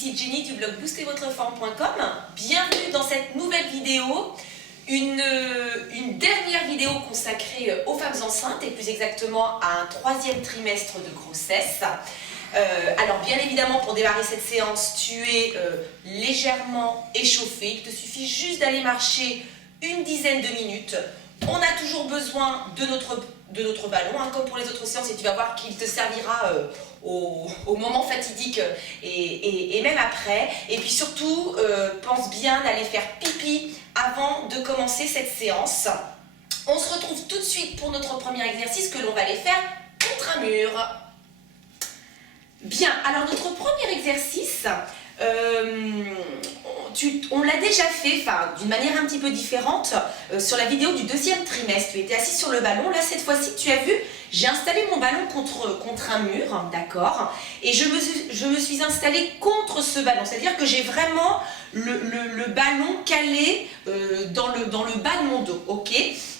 ici Jenny du blog boostervotreforme.com. Bienvenue dans cette nouvelle vidéo, une dernière vidéo consacrée aux femmes enceintes et plus exactement à un 3e trimestre de grossesse. Alors bien évidemment, pour démarrer cette séance, tu es légèrement échauffé. Il te suffit juste d'aller marcher une dizaine de minutes. On a toujours besoin de notre ballon, hein, comme pour les autres séances, et tu vas voir qu'il te servira au moment fatidique et même après. Et puis surtout, pense bien d'aller faire pipi avant de commencer cette séance. On se retrouve tout de suite pour notre premier exercice que l'on va aller faire contre un mur. Bien, alors notre premier exercice, on l'a déjà fait, d'une manière un petit peu différente, sur la vidéo du 2e trimestre. Tu étais assis sur le ballon. Là, cette fois-ci, tu as vu, j'ai installé mon ballon contre un mur, d'accord, et je me suis installée contre ce ballon. C'est-à-dire que j'ai vraiment le ballon calé dans le bas de mon dos, ok.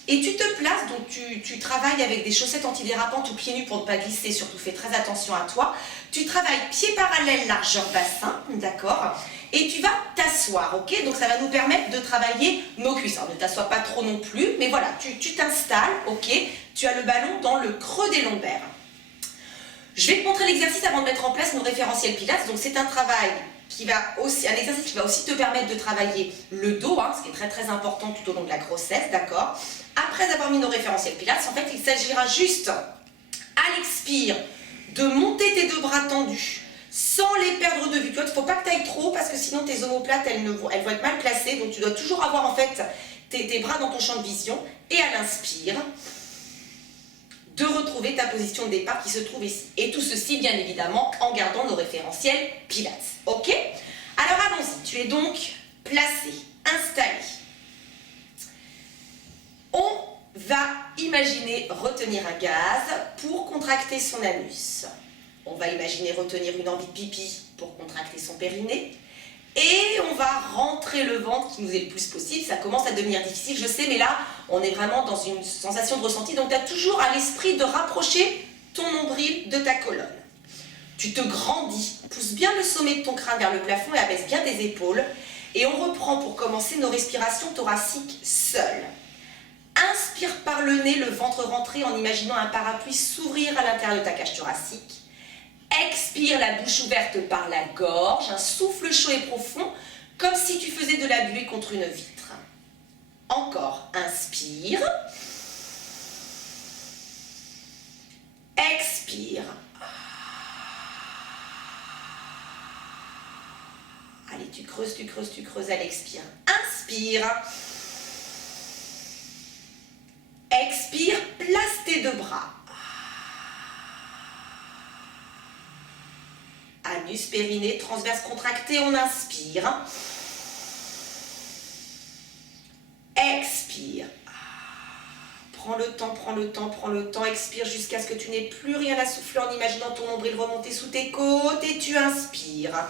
Et tu te places, donc tu travailles avec des chaussettes antidérapantes ou pieds nus pour ne pas glisser, surtout fais très attention à toi. Tu travailles pieds parallèles, largeur bassin, d'accord, et tu vas t'asseoir, ok. Donc ça va nous permettre de travailler nos cuisses. Alors ne t'assois pas trop non plus, mais voilà, tu t'installes, ok. Tu as le ballon dans le creux des lombaires. Je vais te montrer l'exercice avant de mettre en place nos référentiels pilates. Donc c'est un travail un exercice qui va aussi te permettre de travailler le dos, hein, ce qui est très très important tout au long de la grossesse, d'accord. Après avoir mis nos référentiels pilates, en fait, il s'agira juste, à l'expire, de monter tes 2 bras tendus, sans les perdre de vue. Tu vois, il ne faut pas que tu ailles trop, parce que sinon tes omoplates, elles vont être mal placées. Donc tu dois toujours avoir en fait tes bras dans ton champ de vision. Et à l'inspire, de retrouver ta position de départ qui se trouve ici. Et tout ceci, bien évidemment, en gardant nos référentiels pilates. Ok? Alors allons-y. Tu es donc placé, installé. On va imaginer retenir un gaz pour contracter son anus. On va imaginer retenir une envie de pipi pour contracter son périnée. Et on va rentrer le ventre qui nous est le plus possible. Ça commence à devenir difficile, je sais, mais là, on est vraiment dans une sensation de ressenti. Donc, tu as toujours à l'esprit de rapprocher ton nombril de ta colonne. Tu te grandis, pousse bien le sommet de ton crâne vers le plafond et abaisse bien tes épaules. Et on reprend pour commencer nos respirations thoraciques seules. Inspire par le nez, le ventre rentré en imaginant un parapluie s'ouvrir à l'intérieur de ta cage thoracique. Expire la bouche ouverte par la gorge, un souffle chaud et profond, comme si tu faisais de la buée contre une vitre. Encore, inspire. Expire. Allez, tu creuses à l'expire. Inspire. Expire, place tes 2 bras. Anus, périnée, transverse contracté, on inspire. Expire. Prends le temps, expire jusqu'à ce que tu n'aies plus rien à souffler en imaginant ton nombril remonter sous tes côtes et tu inspires.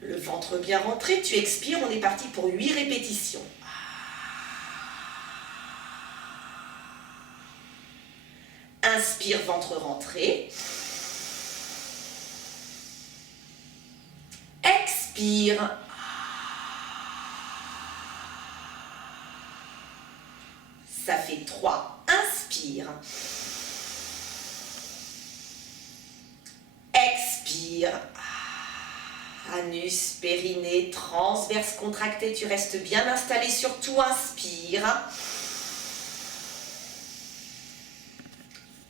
Le ventre bien rentré, tu expires, on est parti pour 8 répétitions. Inspire, ventre rentré. Expire. Ça fait 3. Inspire. Expire. Anus, périnée, transverse contracté. Tu restes bien installé, surtout inspire.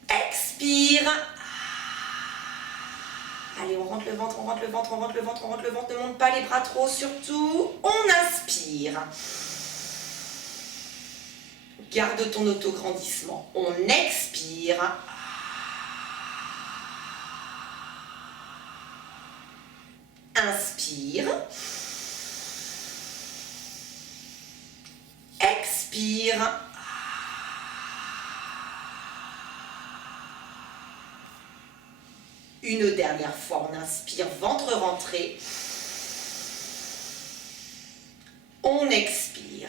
Expire. Allez, on rentre le ventre, ne monte pas les bras trop, surtout. On inspire. Garde ton autograndissement. On expire. Inspire. Expire. Une dernière fois, on inspire, ventre rentré. On expire.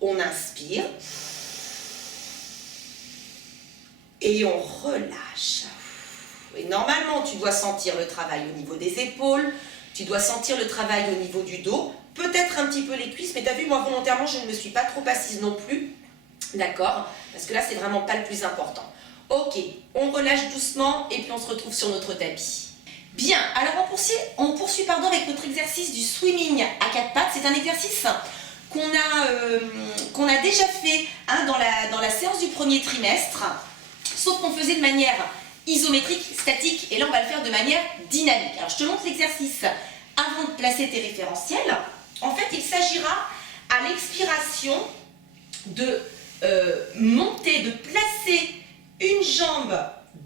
On inspire. Et on relâche. Et normalement, tu dois sentir le travail au niveau des épaules, tu dois sentir le travail au niveau du dos, peut-être un petit peu les cuisses, mais tu as vu, moi volontairement, je ne me suis pas trop assise non plus, d'accord? Parce que là, c'est vraiment pas le plus important. Ok, on relâche doucement et puis on se retrouve sur notre tapis. Bien, alors on poursuit avec notre exercice du swimming à quatre pattes. C'est un exercice qu'on a déjà fait hein, dans la séance du premier trimestre, sauf qu'on faisait de manière isométrique, statique, et là on va le faire de manière dynamique. Alors je te montre l'exercice avant de placer tes référentiels. En fait, il s'agira à l'expiration de monter, de placer une jambe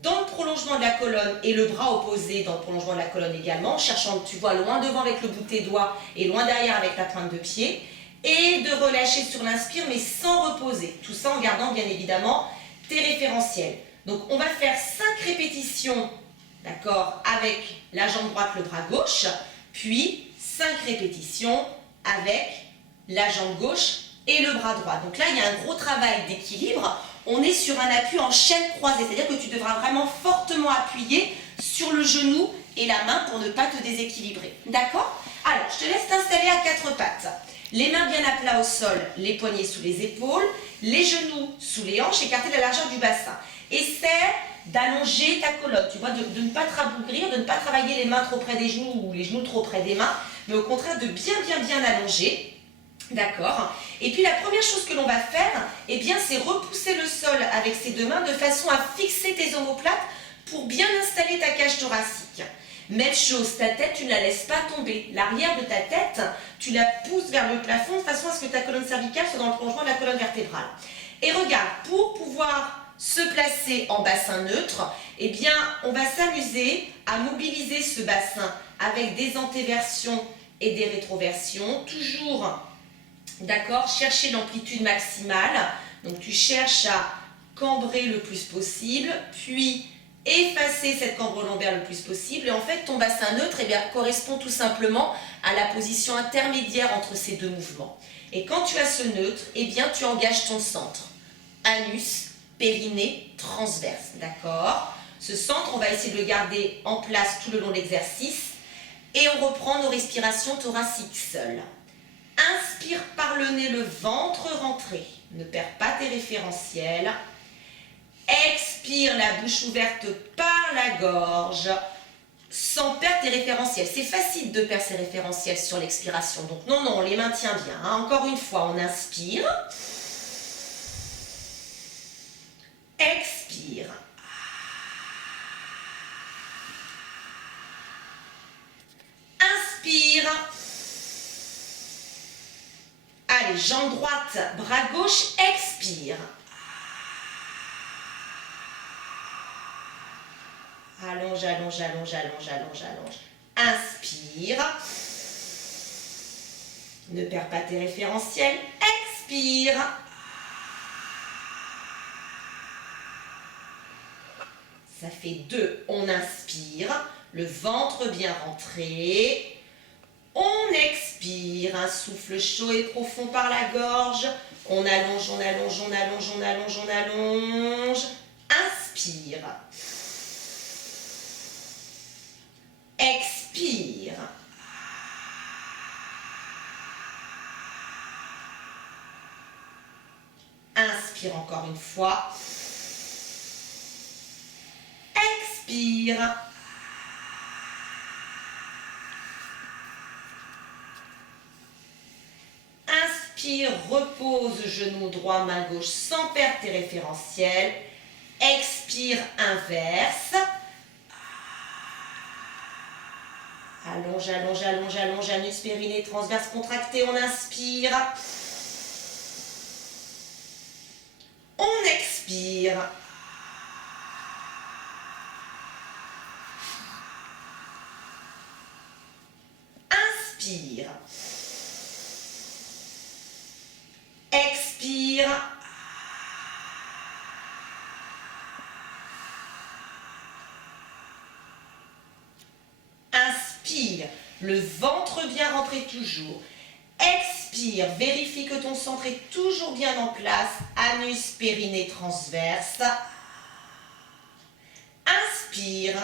dans le prolongement de la colonne et le bras opposé dans le prolongement de la colonne également, cherchant, tu vois, loin devant avec le bout de tes doigts et loin derrière avec ta pointe de pied, et de relâcher sur l'inspire mais sans reposer. Tout ça en gardant bien évidemment tes référentiels. Donc on va faire 5 répétitions, d'accord, avec la jambe droite, le bras gauche, puis 5 répétitions avec la jambe gauche et le bras droit. Donc là, il y a un gros travail d'équilibre. On est sur un appui en chaîne croisée, c'est-à-dire que tu devras vraiment fortement appuyer sur le genou et la main pour ne pas te déséquilibrer. D'accord? Alors, je te laisse t'installer à 4 pattes. Les mains bien à plat au sol, les poignets sous les épaules, les genoux sous les hanches, écarter la largeur du bassin. Essaie d'allonger ta colonne, tu vois, de ne pas te rabougrir, de ne pas travailler les mains trop près des genoux ou les genoux trop près des mains, mais au contraire de bien allonger. D'accord? Et puis la première chose que l'on va faire, eh bien, c'est repousser le sol avec ses deux mains de façon à fixer tes omoplates pour bien installer ta cage thoracique. Même chose, ta tête, tu ne la laisses pas tomber. L'arrière de ta tête, tu la pousses vers le plafond de façon à ce que ta colonne cervicale soit dans le prolongement de la colonne vertébrale. Et regarde, pour pouvoir se placer en bassin neutre, eh bien, on va s'amuser à mobiliser ce bassin avec des antéversions et des rétroversions, toujours. D'accord, chercher l'amplitude maximale. Donc tu cherches à cambrer le plus possible, puis effacer cette cambre lombaire le plus possible. Et en fait, ton bassin neutre eh bien, correspond tout simplement à la position intermédiaire entre ces deux mouvements. Et quand tu as ce neutre, eh bien, tu engages ton centre. Anus, périnée, transverse. D'accord? Ce centre, on va essayer de le garder en place tout le long de l'exercice. Et on reprend nos respirations thoraciques seules. Inspire par le nez, le ventre rentré. Ne perds pas tes référentiels. Expire la bouche ouverte par la gorge sans perdre tes référentiels. C'est facile de perdre ses référentiels sur l'expiration. Donc non, on les maintient bien. Hein. Encore une fois, on inspire. Expire. Inspire. Allez, jambe droite, bras gauche, expire. Allonge, allonge, allonge, allonge, allonge, allonge. Inspire. Ne perds pas tes référentiels. Expire. Ça fait 2. On inspire. Le ventre bien rentré. On expire, un souffle chaud et profond par la gorge. On allonge, on allonge, on allonge, on allonge, on allonge. Inspire. Expire. Inspire encore une fois. Expire. Inspire, repose genou droit, main gauche sans perdre tes référentiels. Expire, inverse. Allonge, allonge, allonge, allonge, anus, périnée, transverse contracté. On inspire. On expire. Inspire. Expire. Inspire. Le ventre bien rentré toujours. Expire. Vérifie que ton centre est toujours bien en place. Anus, périnée transverse. Inspire.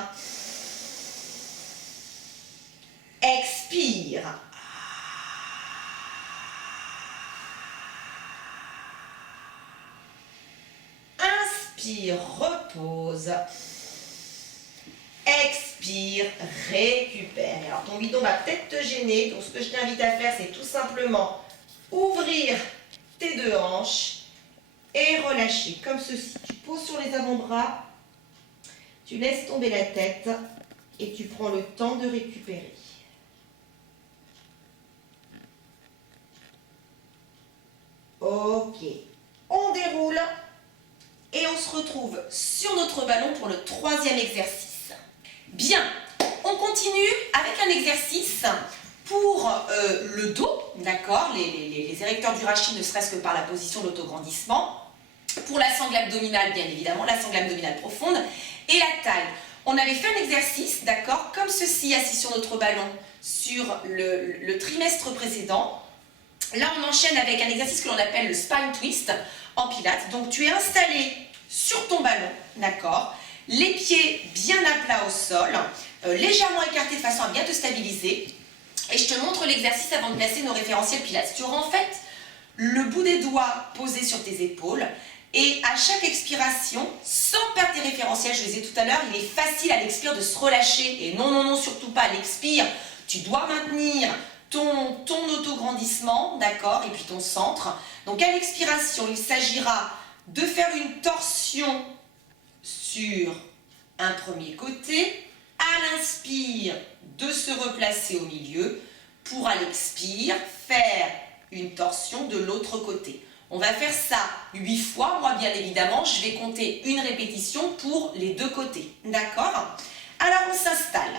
Expire. Inspire, repose. Expire, récupère. Alors ton bidon va peut-être te gêner, donc ce que je t'invite à faire, c'est tout simplement ouvrir tes deux hanches et relâcher comme ceci. Tu poses sur les avant-bras, tu laisses tomber la tête et tu prends le temps de récupérer. Ok, on déroule et on se retrouve sur notre ballon pour le troisième exercice. Bien, on continue avec un exercice pour le dos, d'accord, les érecteurs du rachis, ne serait-ce que par la position d'autograndissement. Pour la sangle abdominale, bien évidemment, la sangle abdominale profonde et la taille. On avait fait un exercice, d'accord, comme ceci, assis sur notre ballon, sur le trimestre précédent. Là, on enchaîne avec un exercice que l'on appelle le spine twist en pilates. Donc, tu es installé sur ton ballon, d'accord, les pieds bien à plat au sol, légèrement écartés de façon à bien te stabiliser. Et je te montre l'exercice avant de placer nos référentiels pilates. Tu auras en fait le bout des doigts posé sur tes épaules. Et à chaque expiration, sans perdre tes référentiels, je les ai tout à l'heure, il est facile à l'expire de se relâcher. Et non, non, non, surtout pas à l'expire. Tu dois maintenir ton autograndissement, d'accord, et puis ton centre. Donc à l'expiration, il s'agira de faire une torsion sur un premier côté. À l'inspire, de se replacer au milieu. Pour à l'expire, faire une torsion de l'autre côté. On va faire ça 8 fois. Moi, bien évidemment, je vais compter une répétition pour les deux côtés. D'accord? Alors, on s'installe.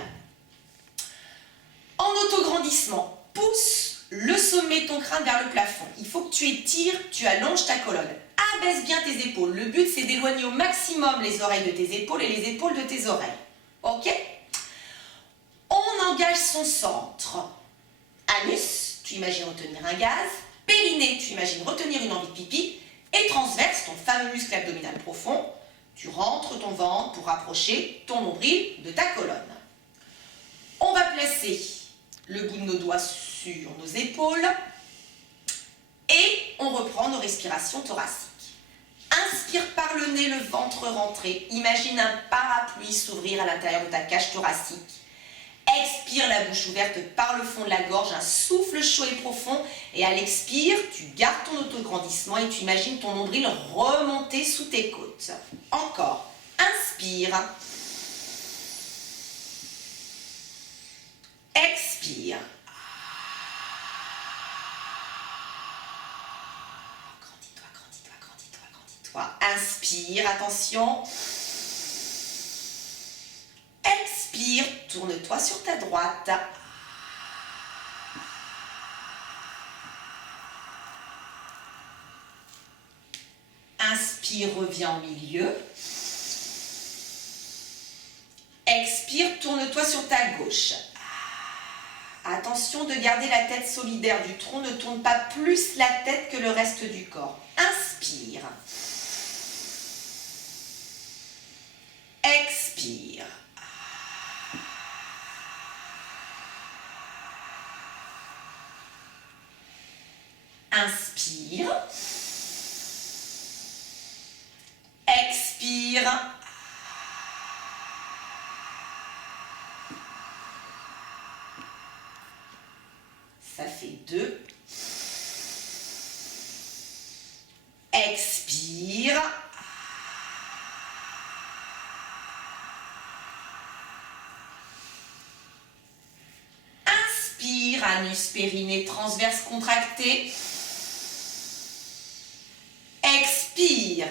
En autograndissement, pousse le sommet de ton crâne vers le plafond. Il faut que tu étires, tu allonges ta colonne. Abaisse bien tes épaules. Le but, c'est d'éloigner au maximum les oreilles de tes épaules et les épaules de tes oreilles. Ok? On engage son centre. Anus, tu imagines retenir un gaz. Périnée, tu imagines retenir une envie de pipi. Et transverse, ton fameux muscle abdominal profond, tu rentres ton ventre pour rapprocher ton nombril de ta colonne. On va placer le bout de nos doigts sur nos épaules et on reprend nos respirations thoraciques. Inspire par le nez, le ventre rentré. Imagine un parapluie s'ouvrir à l'intérieur de ta cage thoracique. Expire la bouche ouverte par le fond de la gorge, un souffle chaud et profond. Et à l'expire, tu gardes ton autograndissement et tu imagines ton nombril remonter sous tes côtes. Encore. Inspire. Expire. Grandis-toi, grandis-toi, grandis-toi, grandis-toi. Inspire, attention. Expire, tourne-toi sur ta droite. Inspire, reviens au milieu. Expire, tourne-toi sur ta gauche. Attention de garder la tête solidaire du tronc, ne tourne pas plus la tête que le reste du corps. Inspire. Expire. Inspire. Expire. Ça fait 2. Expire. Inspire, anus, périnée, transverse contracté. Expire.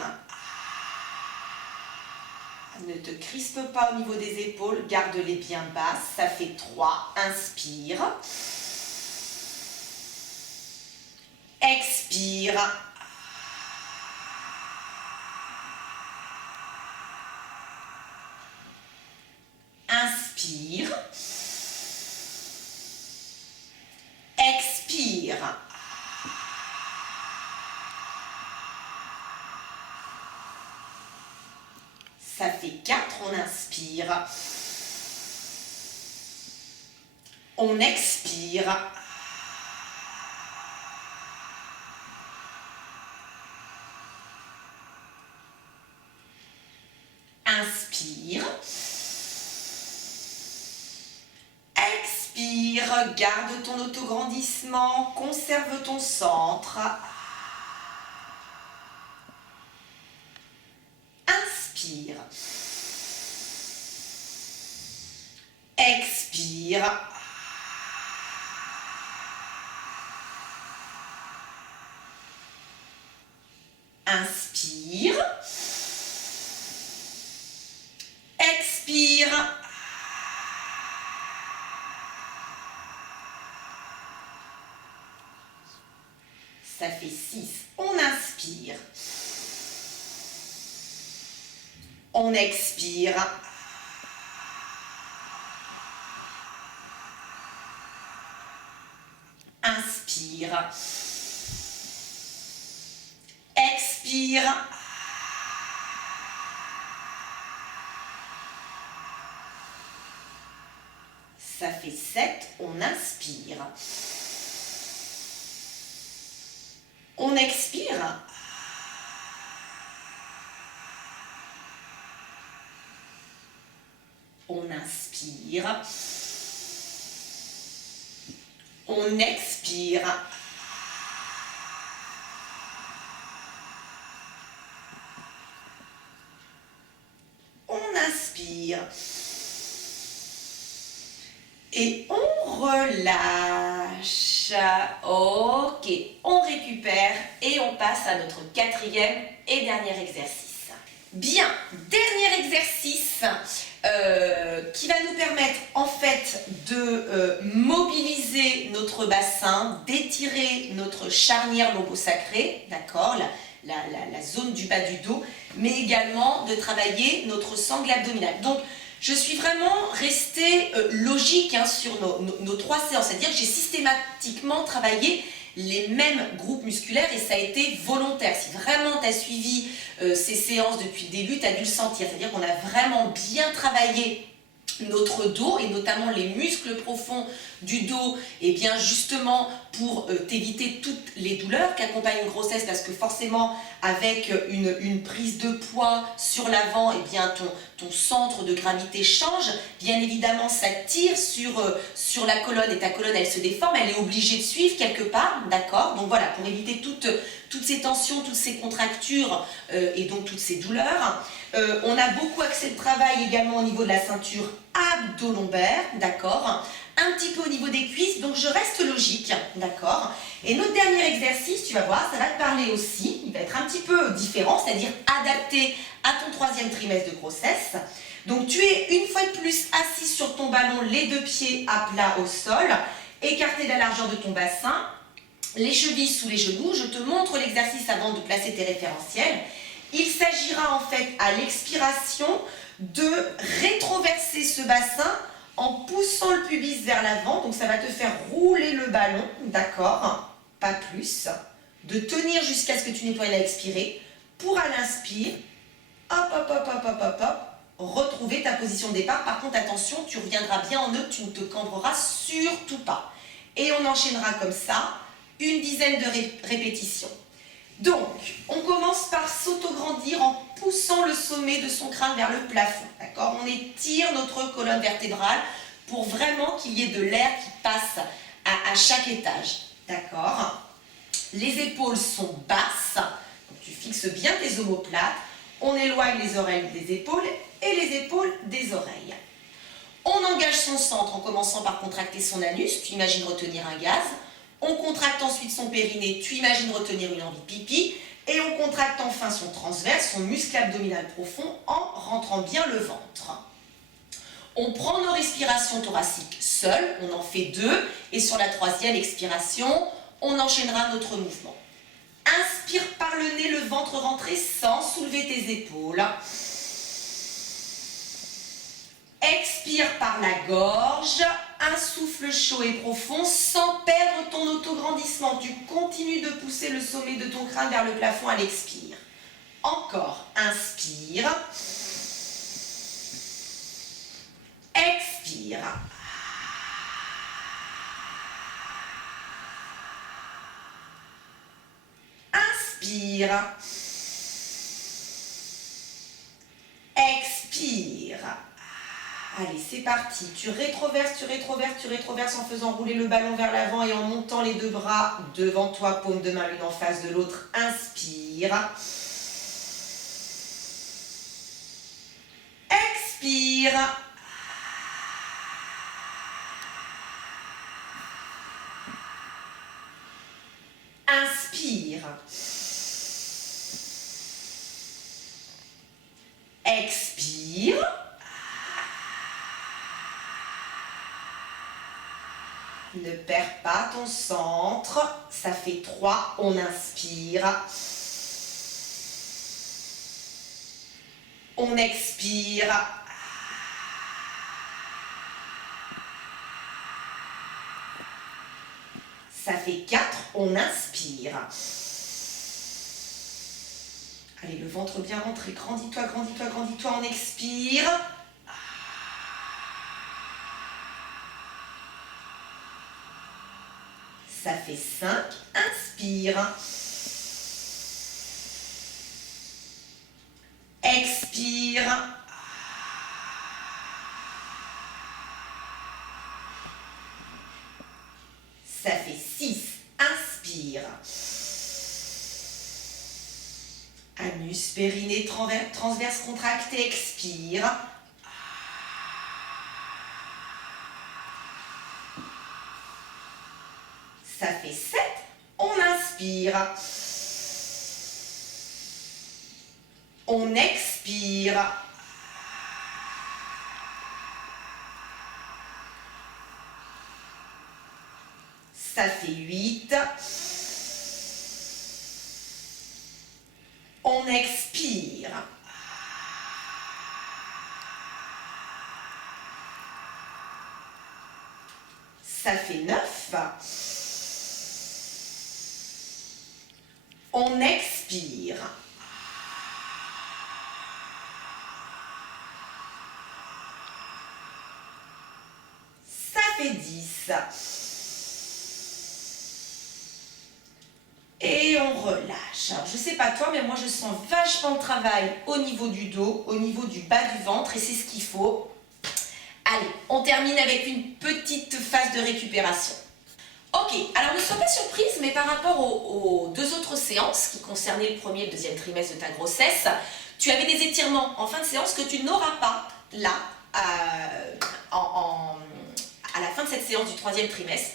Ne te crispe pas au niveau des épaules, garde-les bien basses. Ça fait 3. Inspire. Expire. Inspire. Expire. Ça fait 4, on inspire. On expire. Inspire. Expire. Garde ton autograndissement. Conserve ton centre. Inspire. Expire. Inspire. Expire. Ça fait 6. On inspire. On expire. Inspire. Expire. Ça fait 7. On inspire. On expire. On inspire. On expire. On inspire. Et on relâche. Ok, on récupère et on passe à notre 4e et dernier exercice. Bien, dernier exercice qui va nous permettre en fait de mobiliser notre bassin, d'étirer notre charnière lombosacrée, d'accord, la zone du bas du dos, mais également de travailler notre sangle abdominale. Donc, je suis vraiment restée logique sur nos 3 séances, c'est-à-dire que j'ai systématiquement travaillé les mêmes groupes musculaires et ça a été volontaire. Si vraiment tu as suivi ces séances depuis le début, tu as dû le sentir, c'est-à-dire qu'on a vraiment bien travaillé notre dos et notamment les muscles profonds du dos, et bien justement pour t'éviter toutes les douleurs qu'accompagne une grossesse, parce que forcément avec une prise de poids sur l'avant, et bien ton centre de gravité change, bien évidemment ça tire sur la colonne et ta colonne elle se déforme, elle est obligée de suivre quelque part, d'accord? Donc voilà, pour éviter toutes ces tensions, toutes ces contractures et donc toutes ces douleurs. On a beaucoup axé le travail également au niveau de la ceinture abdo-lombaire, d'accord, un petit peu au niveau des cuisses, donc je reste logique, d'accord. Et notre dernier exercice, tu vas voir, ça va te parler aussi, il va être un petit peu différent, c'est-à-dire adapté à ton 3e trimestre de grossesse. Donc tu es une fois de plus assis sur ton ballon, les 2 pieds à plat au sol, écarté de la largeur de ton bassin, les chevilles sous les genoux. Je te montre l'exercice avant de placer tes référentiels. Il s'agira en fait à l'expiration de rétroverser ce bassin en poussant le pubis vers l'avant. Donc ça va te faire rouler le ballon, d'accord, pas plus. De tenir jusqu'à ce que tu nettoies à expirer. Pour à l'inspire, hop, hop, hop, hop, hop, hop, hop, retrouver ta position de départ. Par contre, attention, tu reviendras bien en neutre, tu ne te cambreras surtout pas. Et on enchaînera comme ça une dizaine de répétitions. Donc, on commence par s'autograndir en poussant le sommet de son crâne vers le plafond. D'accord? On étire notre colonne vertébrale pour vraiment qu'il y ait de l'air qui passe à chaque étage. D'accord? Les épaules sont basses. Donc, tu fixes bien tes omoplates. On éloigne les oreilles des épaules et les épaules des oreilles. On engage son centre en commençant par contracter son anus. Tu imagines retenir un gaz. On contracte ensuite son périnée, tu imagines retenir une envie de pipi, et on contracte enfin son transverse, son muscle abdominal profond, en rentrant bien le ventre. On prend nos respirations thoraciques seules, on en fait 2, et sur la 3e expiration, on enchaînera notre mouvement. Inspire par le nez, le ventre rentré sans soulever tes épaules. Expire par la gorge, un souffle chaud et profond sans perdre ton autograndissement. Tu continues de pousser le sommet de ton crâne vers le plafond à l'expire. Encore, inspire. Inspire. Expire. Allez, c'est parti. Tu rétroverses en faisant rouler le ballon vers l'avant et en montant les deux bras devant toi, paume de main l'une en face de l'autre. Inspire. Expire. Inspire. Expire. Ne perds pas ton centre. Ça fait 3. On inspire. On expire. Ça fait 4. On inspire. Allez, le ventre bien rentré. Grandis-toi, grandis-toi, grandis-toi. On expire. Ça fait 5. Inspire. Expire. Ça fait 6. Inspire. Anus, périnée, transverse contracté. Expire. Ça fait 7. On inspire. On expire. Ça fait 8. On expire. Ça fait 9. On expire. Ça fait 10. Et on relâche. Alors, je sais pas toi, mais moi je sens vachement le travail au niveau du dos, au niveau du bas du ventre, et c'est ce qu'il faut. Allez, on termine avec une petite phase de récupération. Ok, alors ne sois pas surprise, mais par rapport aux 2 autres séances qui concernaient le premier et le deuxième trimestre de ta grossesse, tu avais des étirements en fin de séance que tu n'auras pas là, à la fin de cette séance du 3e trimestre,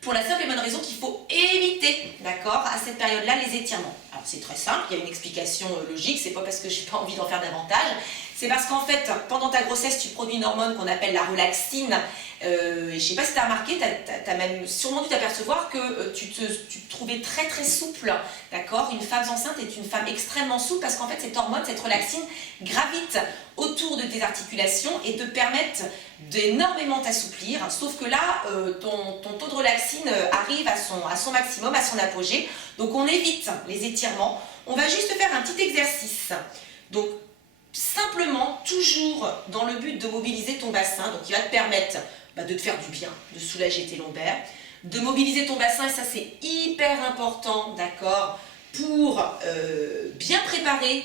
pour la simple et bonne raison qu'il faut éviter, d'accord, à cette période-là, les étirements. Alors c'est très simple, il y a une explication logique, c'est pas parce que j'ai pas envie d'en faire davantage, c'est parce qu'en fait, pendant ta grossesse, tu produis une hormone qu'on appelle la relaxine. Je sais pas si tu as remarqué, tu as même sûrement dû t'apercevoir que tu te trouvais très très souple, d'accord. Une femme enceinte est une femme extrêmement souple parce qu'en fait, cette hormone, cette relaxine, gravite autour de tes articulations et te permettent d'énormément t'assouplir, sauf que là, ton taux de relaxine arrive à son maximum, à son apogée, donc on évite les étirements. On va juste faire un petit exercice, donc simplement, toujours dans le but de mobiliser ton bassin, donc il va te permettre de te faire du bien, de soulager tes lombaires, de mobiliser ton bassin, et ça c'est hyper important, d'accord, pour bien préparer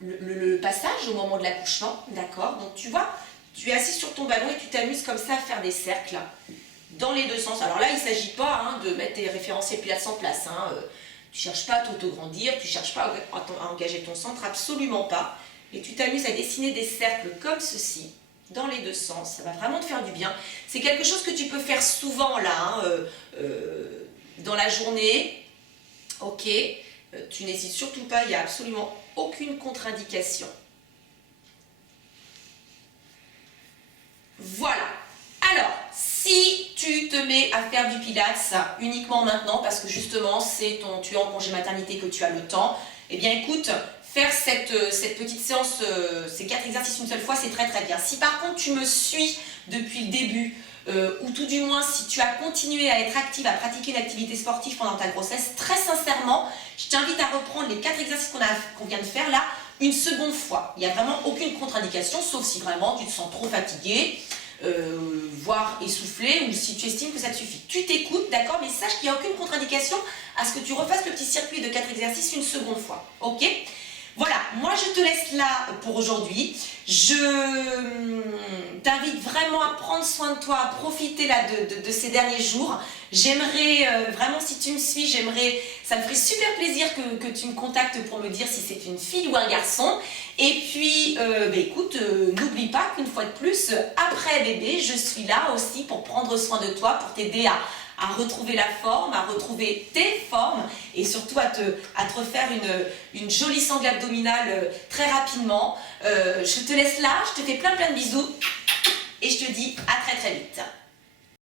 le passage au moment de l'accouchement, d'accord. Donc tu vois, tu es assis sur ton ballon et tu t'amuses comme ça à faire des cercles dans les 2 sens. Alors là, il ne s'agit pas de mettre tes référentiels pilates en place, tu ne cherches pas à t'auto-grandir, tu ne cherches pas à engager ton centre, absolument pas. Et tu t'amuses à dessiner des cercles comme ceci, dans les 2 sens. Ça va vraiment te faire du bien. C'est quelque chose que tu peux faire souvent là, dans la journée. Ok, tu n'hésites surtout pas, il n'y a absolument aucune contre-indication. Voilà. Alors, si tu te mets à faire du pilates uniquement maintenant, parce que justement, tu es en congé maternité, que tu as le temps, eh bien écoute, faire cette petite séance, ces 4 exercices une seule fois, c'est très très bien. Si par contre tu me suis depuis le début, ou tout du moins si tu as continué à être active, à pratiquer une activité sportive pendant ta grossesse, très sincèrement, je t'invite à reprendre les 4 exercices qu'on vient de faire là, une seconde fois. Il n'y a vraiment aucune contre-indication, sauf si vraiment tu te sens trop fatigué, voire essoufflé, ou si tu estimes que ça te suffit. Tu t'écoutes, d'accord, mais sache qu'il n'y a aucune contre-indication à ce que tu refasses le petit circuit de 4 exercices une seconde fois, ok? Voilà, moi je te laisse là pour aujourd'hui. Je t'invite vraiment à prendre soin de toi, à profiter là de ces derniers jours. J'aimerais vraiment, si tu me suis, ça me ferait super plaisir que tu me contactes pour me dire si c'est une fille ou un garçon. Et puis, écoute, n'oublie pas qu'une fois de plus, après bébé, je suis là aussi pour prendre soin de toi, pour t'aider à retrouver la forme, à retrouver tes formes et surtout à te refaire une jolie sangle abdominale très rapidement. Je te laisse là, je te fais plein de bisous et je te dis à très très vite.